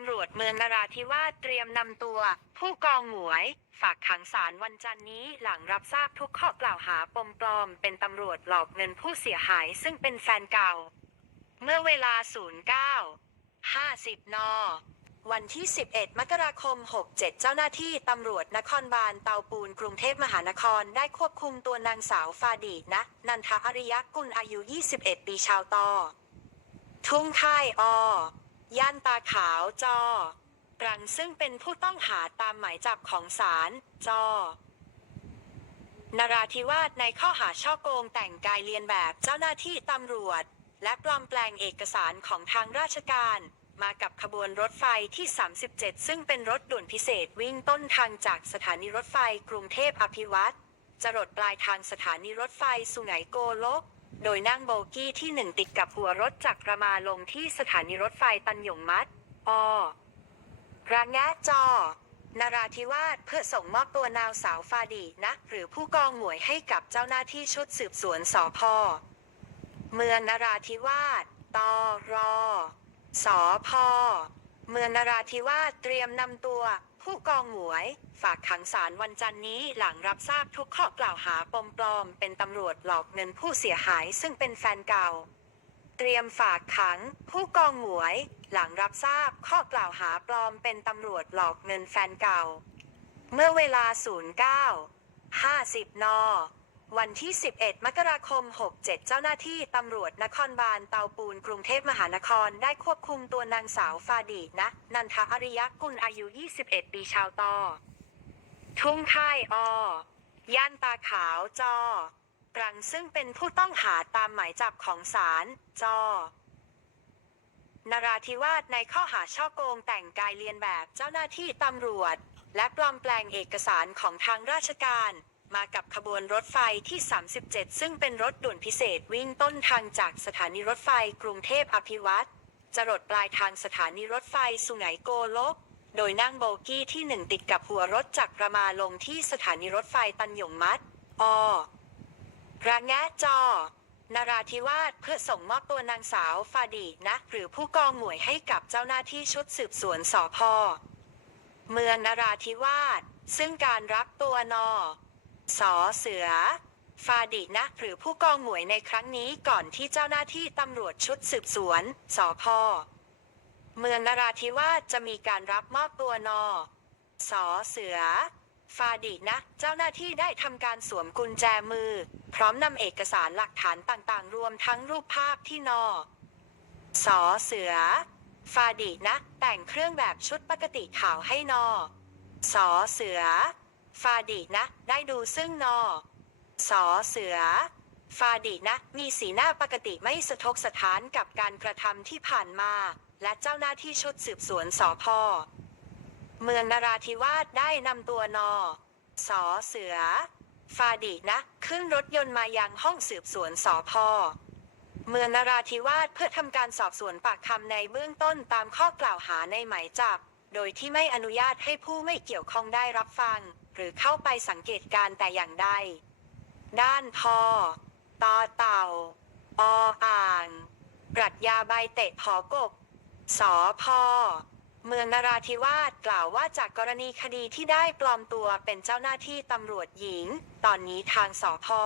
ำรวจเมืองนราธิวาสเตรียมนำตัว ผู้กองหมวย ฝากขังศาลวันจันนี้หลังรับทราบทุกข้อกล่าวหาปมปลอม เป็นตำรวจหลอกเงินผู้เสียหายซึ่งเป็นแฟนเก่า เมื่อเวลา 09 50 น วันที่ 11 มกราคม 67 เจ้าหน้าที่ตำรวจนครบาลเตาปูนกรุงเทพมหานครได้ควบคุมตัวนางสาวฟาดีนะ นันทอริยกุลอายุ 21 ปีชาวตอทุ่งค่ายอ ย่านตาขาวจอรังซึ่งเป็นผู้ต้องหาตามหมายจับของศาลจอนราธิวาสในข้อหาช่อโกงแต่งกายเลียนแบบเจ้าหน้าที่ตำรวจ และปลอมแปลงเอกสารของทางราชการ มากับขบวนรถไฟที่ 37 ซึ่งเป็นรถด่วนพิเศษวิ่งต้นทางจากสถานีรถไฟกรุงเทพอภิวัตรจรดปลายทางสถานีรถไฟสุไหงโกลก โดยนั่งโบกี้ที่หนึ่งติดกับหัวรถจากระมาลงที่สถานีรถไฟตันหยงมัดอระแงะจอ นราธิวาสเพื่อส่งมอบตัวนางสาวฟาดีนะ หรือผู้กองหมวยให้กับเจ้าหน้าที่ชุดสืบสวนสพเมืองนราธิวาสตรอสพเมืองนราธิวาสเตรียมนำตัว ผู้กองหมวย ฝากขังศาลวันจันนี้หลังรับทราบทุกข้อกล่าวหาปมปลอม เป็นตำรวจหลอกเงินผู้เสียหายซึ่งเป็นแฟนเก่า เตรียมฝากขัง ผู้กองหมวย หลังรับทราบข้อกล่าวหาปลอม เป็นตำรวจหลอกเงินแฟนเก่า เมื่อเวลา 09 50 น วันที่ 11 มกราคม 67 เจ้าหน้าที่ตำรวจนครบาลเตาปูนกรุงเทพมหานครได้ควบคุมตัวนางสาวฟาดีนะ นันทอริยกุลอายุ 21 ปีชาวตอ ทุ่งค่ายอ ย่านตาขาวจอรังซึ่งเป็นผู้ต้องหาตามหมายจับของศาลจอนราธิวาสในข้อหาช่อโกงแต่งกายเลียนแบบเจ้าหน้าที่ตำรวจ และปลอมแปลงเอกสารของทางราชการ มากับขบวนรถไฟที่ 37 ซึ่งเป็นรถด่วนพิเศษวิ่งต้นทางจากสถานีรถไฟกรุงเทพอภิวัตรจรดปลายทางสถานีรถไฟสุไหงโกลก โดยนั่งโบกี้ที่หนึ่งติดกับหัวรถจากระมาลงที่สถานีรถไฟตันหยงมัดอระแงะจอนราธิวาสเพื่อส่งมอบตัวนางสาวฟาดีนะ หรือผู้กองหมวยให้กับเจ้าหน้าที่ชุดสืบสวนสพเมืองนราธิวาสซึ่งการรับตัวนอ สอเสือ ฟาดีนะ หรือผู้กองหมวยในครั้งนี้ก่อนที่เจ้าหน้าที่ตำรวจชุดสืบสวนสพเมืองนราธิวาสจะมีการรับมอบตัวนอสอเสือ ฟาดีนะ เจ้าหน้าที่ได้ทำการสวมกุญแจมือ พร้อมนำเอกสารหลักฐานต่างๆ รวมทั้งรูปภาพที่นอสอเสือ ฟาดีนะ แต่งเครื่องแบบชุดปกติขาวให้นอสอเสือ ฟาดีนะ ได้ดูซึ่งนอสอเสือ ฟาดีนะ มีสีหน้าปกติไม่สะทกสะท้านกับการกระทำที่ผ่านมา และเจ้าหน้าที่ชุดสืบสวนสพเมืองนราธิวาสได้นำตัวนอสอเสือ ฟาดีนะ ขึ้นรถยนต์มายังห้องสืบสวนสพเมืองนราธิวาสเพื่อทำการสอบสวนปากคำในเบื้องต้นตามข้อกล่าวหาในหมายจับ โดยที่ไม่อนุญาตให้ผู้ไม่เกี่ยวข้องได้รับฟัง หรือเข้าไปสังเกตการแต่อย่างใด ด้านพอตอเต่าออ่างปรัชญาใบเตะผอกบสอพอเมืองนราธิวาสกล่าวว่าจากกรณีคดีที่ได้ปลอมตัวเป็นเจ้าหน้าที่ตำรวจหญิง ตอนนี้ทางสอพอ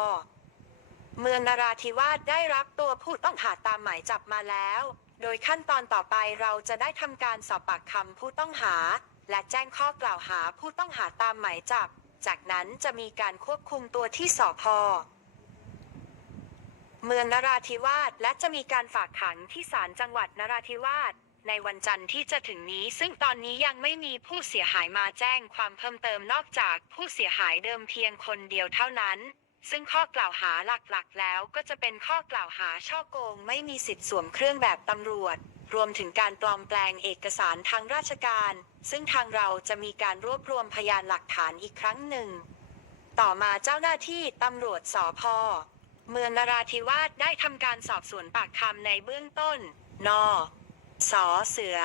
เมืองนราธิวาสได้รับตัวผู้ต้องหาตามหมายจับมาแล้ว โดยขั้นตอนต่อไปเราจะได้ทำการสอบปากคำผู้ต้องหา และแจ้งข้อกล่าวหาผู้ต้องหาตามหมายจับ จากนั้นจะมีการควบคุมตัวที่สพเมืองนราธิวาสและจะมีการฝากขังที่ศาลจังหวัดนราธิวาสในวันจันทร์ที่จะถึงนี้ ซึ่งตอนนี้ยังไม่มีผู้เสียหายมาแจ้งความเพิ่มเติมนอกจากผู้เสียหายเดิมเพียงคนเดียวเท่านั้น ซึ่งข้อกล่าวหาหลักๆ แล้วก็จะเป็นข้อกล่าวหาช่อโกงไม่มีสิทธิ์สวมเครื่องแบบตำรวจ รวมถึงการปลอมแปลงเอกสารทางราชการ ซึ่งทางเราจะมีการรวบรวมพยานหลักฐานอีกครั้งหนึ่ง ต่อมาเจ้าหน้าที่ตำรวจสพเมืองนราธิวาสได้ทำการสอบสวนปากคำในเบื้องต้น นอสอเสือ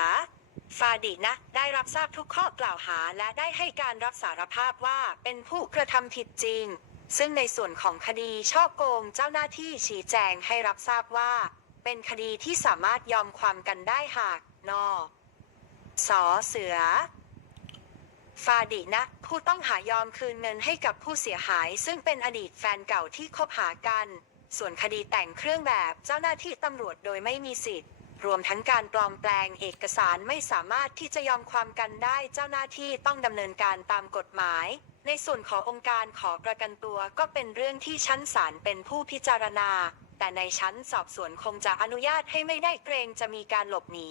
ฟาดินะ ได้รับทราบทุกข้อกล่าวหาและได้ให้การรับสารภาพว่าเป็นผู้กระทำผิดจริง ซึ่งในส่วนของคดีช่อโกงเจ้าหน้าที่ชี้แจงให้รับทราบว่า เป็นคดีที่สามารถยอมความกันได้หาก นอสอเสือ ฟาดินะ ผู้ต้องหายอมคืนเงินให้กับผู้เสียหาย ซึ่งเป็นอดีตแฟนเก่าที่คบหากัน ส่วนคดีแต่งเครื่องแบบเจ้าหน้าที่ตำรวจโดยไม่มีสิทธิ์ รวมทั้งการปลอมแปลงเอกสารไม่สามารถที่จะยอมความกันได้เจ้าหน้าที่ต้องดำเนินการตามกฎหมาย ในส่วนขององค์การขอประกันตัวก็เป็นเรื่องที่ชั้นศาลเป็นผู้พิจารณา แต่ในชั้นสอบสวนคงจะอนุญาตให้ไม่ได้เกรงจะมีการหลบหนี